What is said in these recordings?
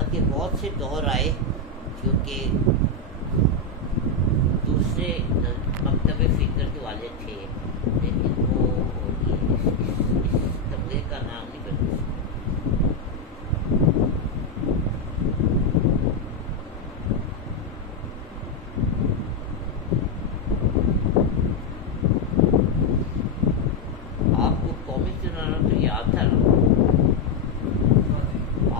حالانکہ بہت سے دور آئے جو کہ دوسرے مکتب فکر کے والے تھے، لیکن وہ اس تبلیغ کا نام نہیں بنتا۔ آپ کو قومی سنانا تو یاد تھا نا،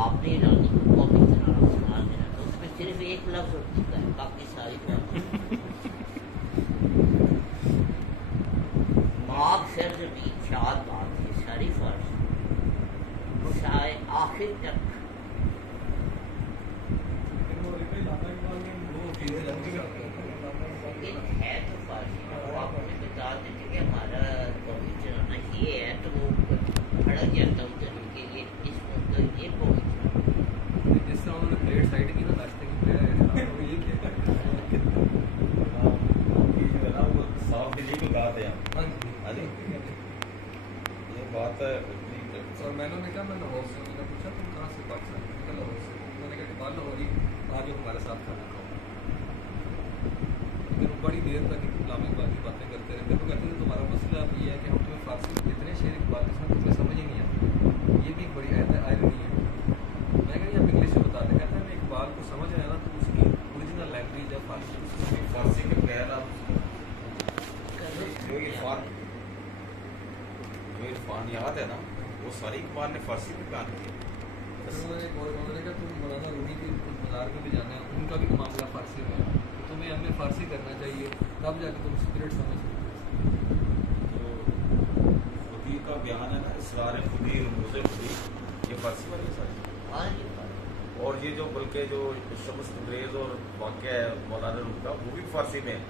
آپ نے ایرانی کو قومی سنانا سنا دینا تھا، اس میں صرف ایک لفظ اٹھ چکا ہے، باقی ساری بات ماب شرد بھی شاد بات ہے، ساری فرض وہ شاید آخر تک ہے تو فارسی میں وہ آپ نے بتا دیتے کہ ہمارا قومی چلانا یہ ہے، تو وہ کھڑک جاتا ہوں چلو کہ یہ اس میں یہ قومی چلانا جس طرح انہوں نے پلیٹ سائڈ کی نا ناشتے کی پہ وہ یہ کیا نا وہ صاف دلی کو بات ہے یہ بات ہے۔ اور میں نے کہا میں لاہور سے، انہوں نے پوچھا تم کہاں سے؟ پاکستان سے۔ لاہور سے۔ میں نے کہا کہ لاہور ہی آ جو ہمارے ساتھ کھانا کھاؤ، لیکن وہ بڑی دیر تک اسلامک بات کی باتیں کرتے رہتے۔ وہ کہتے ہیں تمہارا مسئلہ اب یہ ہے کہ ہم تمہیں فارسی میں اتنے شعر اقبال کے ساتھ تمہیں سمجھ ہی نہیں آتی، یہ بھی ایک بڑی آئرنی ہے۔ میں کہا آپ انگلش میں بتا دیں، کہتا ہے میں اقبال کو سمجھ آیا نا تو اس کی اوریجنل لینگویج ہے فارسی کے بغیر آپ جو عرفانیات ہے نا وہ ساری اقبال نے فارسی میں بیان کی۔ انہوں نے کہا تم مولانا رومی کی مزار میں بھی جانا ہے، ان کا بھی معاملہ فارسی میں ہے، تو تمہیں ہمیں فارسی کرنا چاہیے، تب جا کے تم اسپرٹ سمجھ سکتے ہو۔ تو خودی کا بیان ہے نا، اسرار خودی، رموز خودی، یہ فارسی والی ساری۔ اور یہ جو بلکہ جو شمس تبریز اور واقعہ ہے مولانا روم کا وہ بھی فارسی میں ہے۔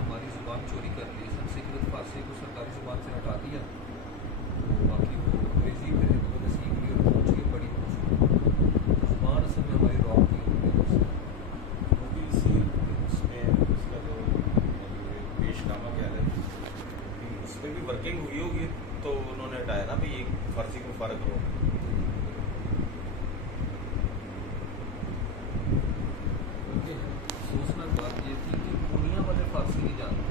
ہماری زبان چوری کر لی، سنسکرت فارسی کو سرکاری زبان سے ہٹا دیا، باقی وہ انگریزی پہ لوگوں نے سیکھ لی اور پہنچ کے بڑی زبان اصل میں ہماری راک کی وہ بھی اسی اس میں اس کا جو پیش نامہ کیا ہے اس میں بھی ورکنگ ہوئی ہوگی، تو انہوں نے ہٹایا نا بھی یہ فارسی کو فارغ کرو۔ افسوسناک بات یہ تھی کہ پورنیہ والے فارسی نہیں جانتے،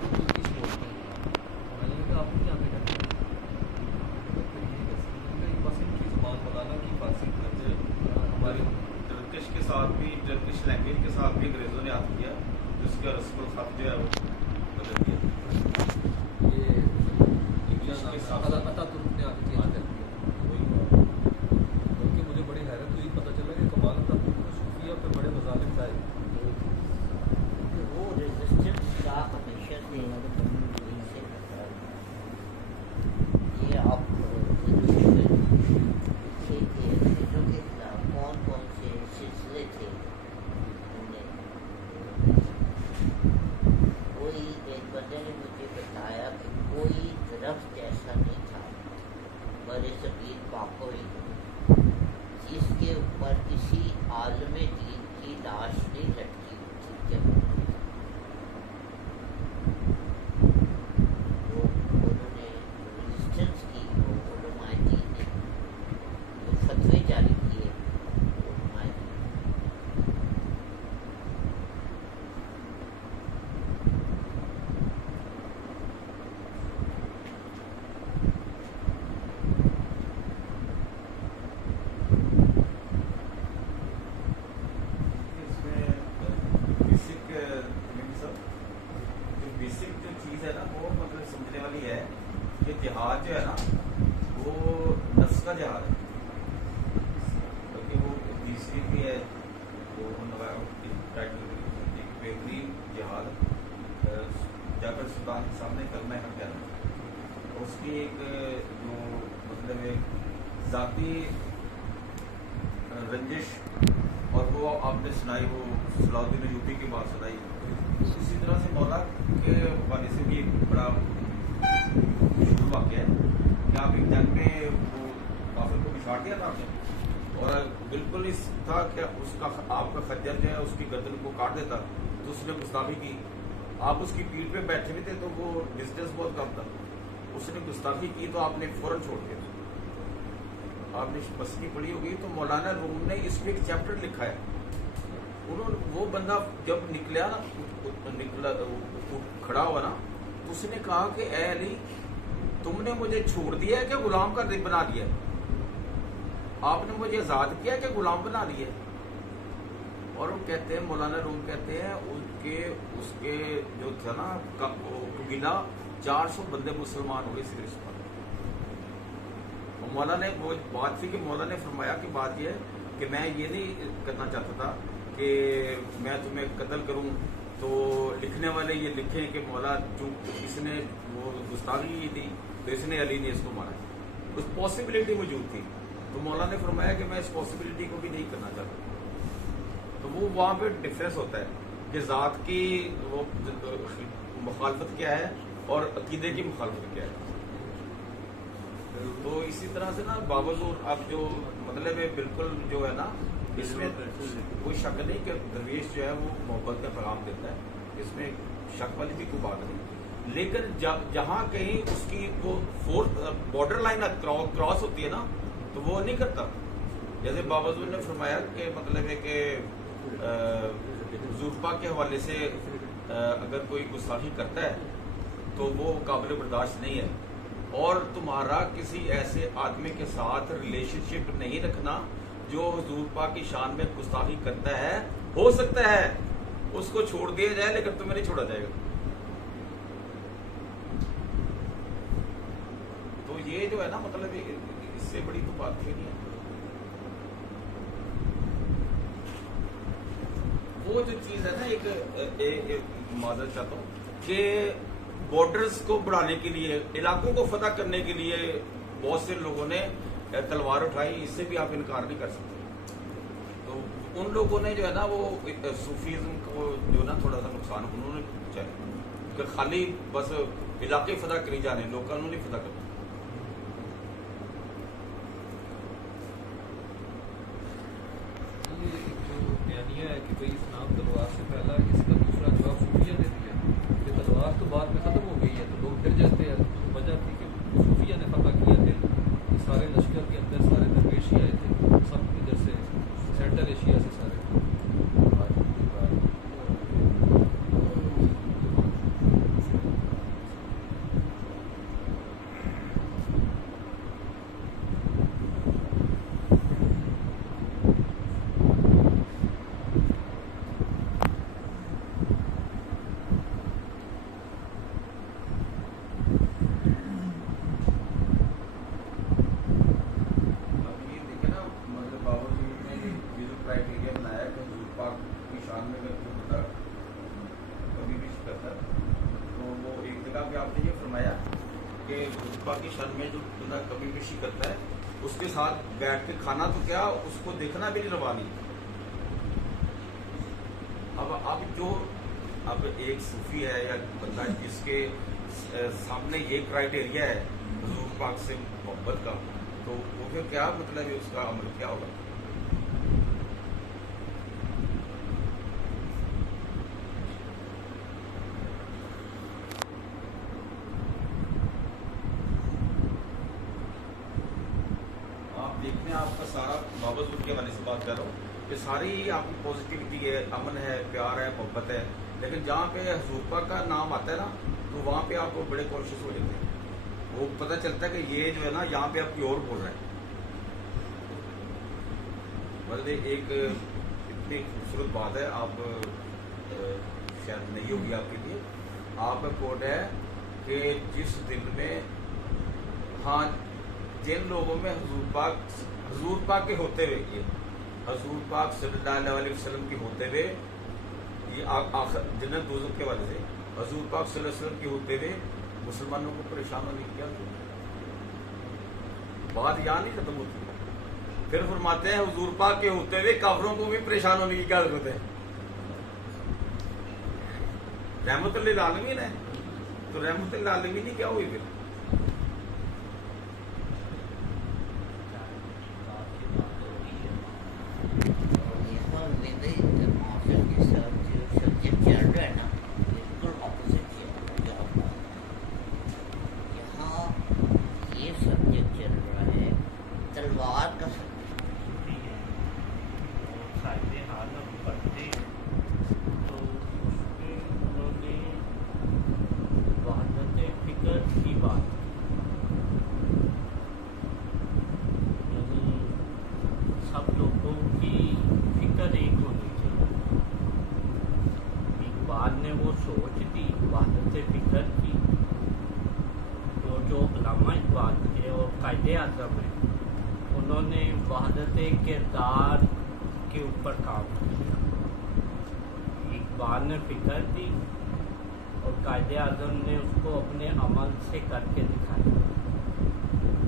وہ ترکی بولتے ہیں۔ میں نے کہا آپ نہیں جانتے کہتے بس ان کی زبان مولانا کی فارسی ہماری ٹرکش کے ساتھ بھی، ٹرکش لینگویج کے ساتھ بھی انگریزوں نے ہاتھ کیا، جس کا رسم الخط جو ہے وہ بدل دیا۔ یہ انگلش کے ساتھ عطا ترک نے آگے چینج کر دیا، بلکہ مجھے بڑی حیرت ہوئی، پتہ چلا کہ کمال عطا ترک نے صوفیہ پہ بڑے مظالم ڈائے۔ وہ ریزسٹنس کا ہمیشہ سے یہ آپ انگریزوں کے خلاف کون کون سے سلسلے تھے، کوئی ایک بندے نے مجھے بتایا کہ کوئی درخت ایسا نہیں تھا برے صغیر پاک و ہند جس کے اوپر کسی عالم دین کی لاش نہیں لٹکی ہوتی جب وہ انہوں نے ریزسٹنس کی، وہ علماء دین نے جو فتوے جاری کیے علماء دین۔ بیسک جو چیز ہے نا وہ مطلب سمجھنے والی ہے کہ جہاد جو ہے نا وہ نفس کا جہاد ہے، بلکہ وہ تیسری بھی ہے وہ بہترین جہاد جا کر سلطان کے سامنے کلمہ حق کہنا، اس کی ایک جو مطلب ایک ذاتی رنجش، اور وہ آپ نے سنائی وہ صلاح الدین ایوبی کی بات سنائی، اسی طرح سے مولا کے حوالے سے بھی ایک بڑا مشہور واقعہ ہے کہ آپ ایک جنگ میں وہ کافر کو بچھاڑ دیا تھا آپ نے، اور बिल्कुल इस था कि उसका आपका खज्जर जो है उसकी गर्दन को काट देता, तो उसने गुस्ताखी की। आप उसकी पीठ पे बैठे हुए थे तो वो डिस्टेंस बहुत कम था, उसने गुस्ताखी की तो आपने फौरन छोड़ दिया। आपने मसली पढ़ी होगी तो मौलाना रूम ने इस पे एक चैप्टर लिखा है। उन्होंने वो बंदा जब निकला ना खड़ा हुआ ना, तो उसने कहा कि ए अली, तुमने मुझे छोड़ दिया है कि गुलाम का बना दिया है? आपने मुझे आजाद किया कि गुलाम बना लिया? और वो कहते हैं, मौलाना रूम कहते हैं, उसके जो था ना कबीला 400 बंदे मुसलमान हो गए सिर्फ इस पर। मौलाना ने वो बात थी कि मौलाना ने फरमाया कि बात यह है कि मैं ये नहीं करना चाहता था कि मैं तुम्हें कत्ल करूं, तो लिखने वाले ये लिखें कि मौला जो इसने वो गुस्ताखी की थी तो इसने अली ने इसको मारा। उस पॉसिबिलिटी मौजूद थी, तो मौलाना ने फरमाया कि मैं इस पॉसिबिलिटी को भी नहीं करना चाहता। तो वो वहाँ पे डिफरेंस होता है कि ज़ात की वो मुखालफत क्या है और अकीदे की मुखालफत क्या है। तो इसी तरह से ना बावजूद अब जो मतलब है बिल्कुल जो है ना, इसमें कोई शक नहीं कि दरवेश जो है वो मोहब्बत का पैगाम देता है, इसमें शक वाली भी कोई बात नहीं। लेकिन जहाँ कहीं उसकी वो फोर्थ बॉर्डर लाइन क्रॉस होती है ना, तो वो नहीं करता। जैसे बावजूद ने फरमाया कि मतलब है कि जुल्फा के हवाले से अगर कोई गुस्ताखी करता है तो वो काबिल बर्दाश्त नहीं है, और तुम्हारा किसी ऐसे आदमी के साथ रिलेशनशिप नहीं रखना जो हुजूर पाक की शान में गुस्ताखी करता है। हो सकता है उसको छोड़ दिया जाए, लेकिन तुम्हें नहीं छोड़ा जाएगा। तो ये जो है ना, मतलब इससे बड़ी तो बात ही नहीं है। वो जो चीज है ना, एक मादर चाहता हूँ कि बॉर्डर्स को बढ़ाने के लिए, इलाकों को फतह करने के लिए बहुत से लोगों ने तलवार उठाई, इससे भी आप इनकार नहीं कर सकते। तो उन लोगों ने जो है ना वो सूफीज्म को जो ना थोड़ा सा नुकसान उन्होंने पहुंचाया कि खाली बस इलाके फतह करी जाने, लोग नहीं फतह करते। है कि भाई इस्लाम तलवार से फैला, इसका दूसरा जवाब सूफिया ने दिया कि तलवार तो बाद में खत्म हो गई है, तो लोग डर जाते हैं। तो वजह थी कि सूफिया ने फतह किया, फिर सारे लश्कर के अंदर सारे दरवेश आए थे, सब इधर से सेंट्रल एशिया से सारे। पाकिस्तान में जो बंदा कभी भी करता है उसके साथ बैठ के खाना तो क्या, उसको देखना भी नहीं रवा नहीं। अब एक सूफी है या बंदा जिसके सामने ये क्राइटेरिया है हुजूर पाक से मोहब्बत का, तो वो फिर क्या मतलब है, उसका अमल क्या होगा? आपका सारा बावजूद के हवाले से बात कर रहा हूँ कि सारी आपकी पॉजिटिविटी है, अमन है, प्यार है, मोहब्बत है, लेकिन जहाँ पे हुजूर पाक का नाम आता है ना, तो वहाँ पे आप बड़े कॉन्शियस हो जाते हैं। वो पता चलता है कि ये जो है ना, यहाँ पे आप प्योर बोल रहे हैं। मतलब एक इतनी खूबसूरत बात है, आप शायद नहीं होगी आपके लिए। आपका कोड है कि जिस दिल में, हाँ, जिन लोगों में हुजूर पाक के होते हुए, ये हुजूर पाक सल्लल्लाहु अलैहि वसल्लम के होते हुए, ये आखिर जन्नत दोज़ख के वाले से हुजूर पाक सल्लल्लाहु अलैहि वसल्लम के होते हुए मुसलमानों को परेशान होने की क्या बात यहाँ नहीं खत्म होती। फिर फरमाते हैं हुजूर पाक के होते हुए काफिरों को भी परेशान होने की क्या जरूरत है? रहमतुल लिल आलमीन है, तो रहमतुल लिल आलमीन ही क्या हुई फिर? कायदे हाल हम पढ़ते हैं तो उसमें उन्होंने वहदत फिक्र की बात यानी सब लोगों की फिक्र एक होनी चाहिए। इकबाल ने वो सोच दी वहदत फिक्र की, तो जो उलमा इकबाल थे और कायदे आज़म है उन्होंने वहदत किरदार के ऊपर काम किया। इकबाल ने फिक्र दी और कायदे आज़म ने उसको अपने अमल से करके दिखाया।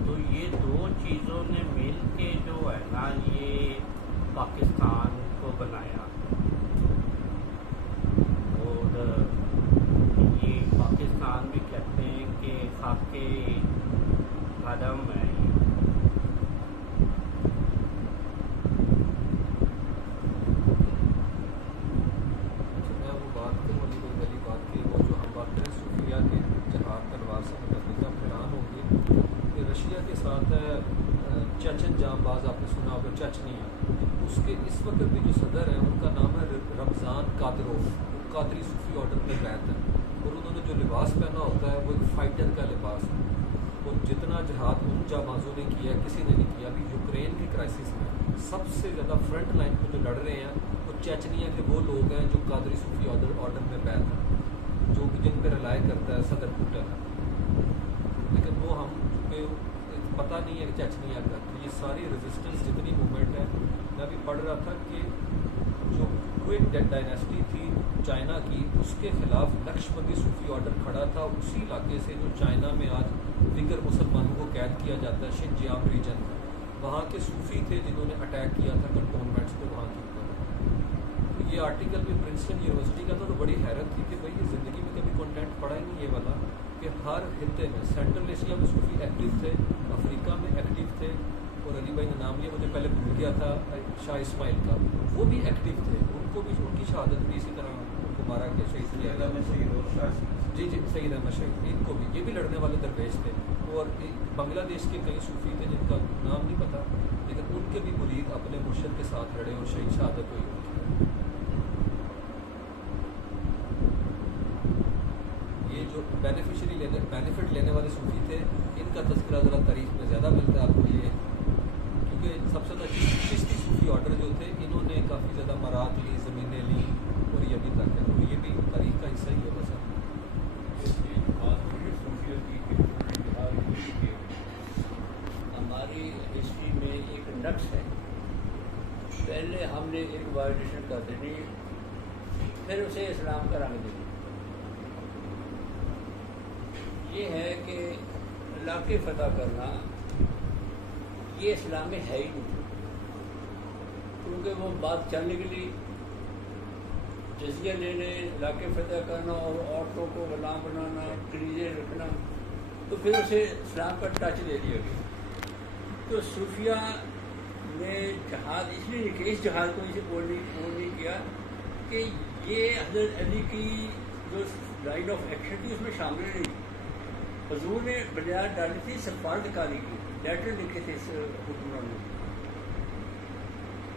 तो ये दो चीज़ों ने मिल के जो है ना ये पाकिस्तान को बनाया और ये पाकिस्तान भी कहते हैं कि खाके आदम है। मैं वो बात करूँ अली कोई वाली बात की, वो जो हम बात करें सूफिया के जहाद तलवार से मुतल्लिक़, आप हैरान होंगे कि रशिया के साथ चेचन जांबाज आपने सुना होगा, चेचनिया, उसके इस वक्त भी जो सदर हैं उनका नाम है रमज़ान कादरोव। कादरी सूफी ऑर्डर में बैत है और उन्होंने जो लिबास पहना होता है वो एक फाइटर का लिबास है। और जितना जहाद उन जाबाजों ने किया किसी ने नहीं किया। अभी यूक्रेन की क्राइसिस में सबसे ज़्यादा फ्रंट लाइन पर जो लड़ रहे हैं वो चेचनिया के वो लोग हैं जो कादरी सूफी ऑर्डर में बैत है, जो जिन पर रिलाय करता है सदर पुतिन है। लेकिन वो हम पता नहीं है कि चेचनिया का, तो ये सारी रेजिस्टेंस जितनी मूवमेंट है, मैं अभी पढ़ रहा था कि जो क्विक डायनेस्टी थी चाइना की, उसके खिलाफ नक्शबंदी सूफी ऑर्डर खड़ा था उसी इलाके से जो चाइना में आज दिगर मुसलमानों को कैद किया जाता है, शिनजियांग रीजन में। वहाँ के सूफी थे जिन्होंने अटैक किया था कंटोनमेंट्स को वहाँ के ऊपर। तो ये आर्टिकल भी प्रिंसटन यूनिवर्सिटी का था, तो बड़ी हैरत थी कि भाई ये ज़िंदगी में कभी कंटेंट पढ़ा ही नहीं ये वाला कि हर खित्ते में सेंट्रल एशिया में सूफी एक्टिव थे, अफ्रीका में एक्टिव थे, और अली भाई ने नाम लिया मुझे पहले भूल गया था शाह इस्माइल का, वो भी एक्टिव थे, उनको भी उनकी शहादत भी इसी तरह उनको मारा के शहीद किया गया। जी जी सईद अहमद शहीद, इनको भी, ये भी लड़ने वाले दरवेश थे। और बांग्लादेश के कई सूफी थे जिनका नाम नहीं पता, लेकिन उनके भी मुरीद अपने मुर्शद के साथ लड़े और शहीद शहादत हुई उनकी। ये जो बेनिफिट लेने वाले सूफी थे, इनका तज़किरा ज़रा तारीख में ज़्यादा मिलता है आपको, ये क्योंकि सबसे ज़्यादा चिश्ती सूफी ऑर्डर जो थे इन्होंने काफ़ी ज़्यादा मरात ली, ज़मीनें ली, और ये अभी तक है, और ये भी तारीख का हिस्सा ही है। बस हमारी हिस्ट्री में एक नक्श है, पहले हमने एक वाइडेशन कर देनी, फिर उसे इस्लाम का रंग देना। ये है कि इलाके फ़तह करना ये इस्लाम में है ही नहीं, क्योंकि वो बात चल निकली जजिया लेने, इलाके फ़तह करना और औरतों को गुलाम बनाना, कलीजे रखना, तो फिर उसे इस्लाम का टच दे दिया गया। तो सूफिया ने जहाद इसलिए नहीं किया, इस जहाद को इसे बोल नहीं किया कि ये हज़रत अली की जो लाइन ऑफ एक्शन थी उसमें शामिल नहीं। हुजूर ने बुनियाद डाली थी सफारतकारी की, लेटर लिखे थे हुक्मरान ने,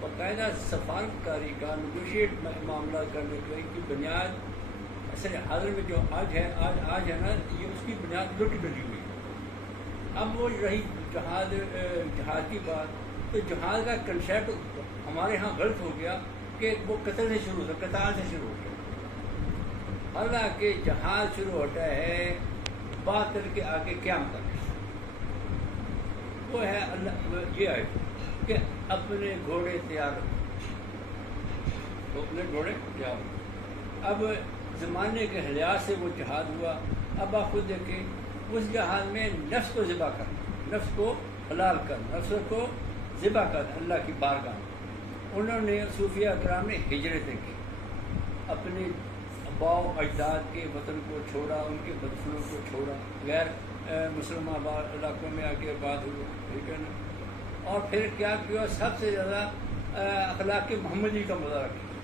बाकायदा सफारतकारी का नेगोशिएट मामला करने की बुनियाद असल हाजिर में जो आज है ना, ये उसकी बुनियाद लुट डली हुई। अब वो रही जहाद की बात, तो जहाद का कंसेप्ट हमारे यहाँ गलत हो गया कि वो कत्ल से शुरू होता, कताल से शुरू होता है। हालांकि जहाज शुरू होता है बातिल के आगे क्या करना, वो है अल्लाह ये है कि अपने घोड़े तैयार रखो, तो अपने घोड़े तैयार रखो। अब ज़माने के लिहाज से वो जहाद हुआ। अब आप खुद देखें, उस जहाद में नफ्स को ज़िबा करना, नफ्स को हलाल करना, नफ्स को ज़िबा करना अल्लाह की बारगाह। उन्होंने सूफिया कराम ने हिजरतें की, अपने बाव अजदाद के वतन को छोड़ा, उनके बदफलों को छोड़ा, गैर मुसलमान इलाकों में आके बात हुई, ठीक है ना। और फिर क्या किया, सबसे ज़्यादा अखलाक मोहम्मदी का मुजाहरा किया।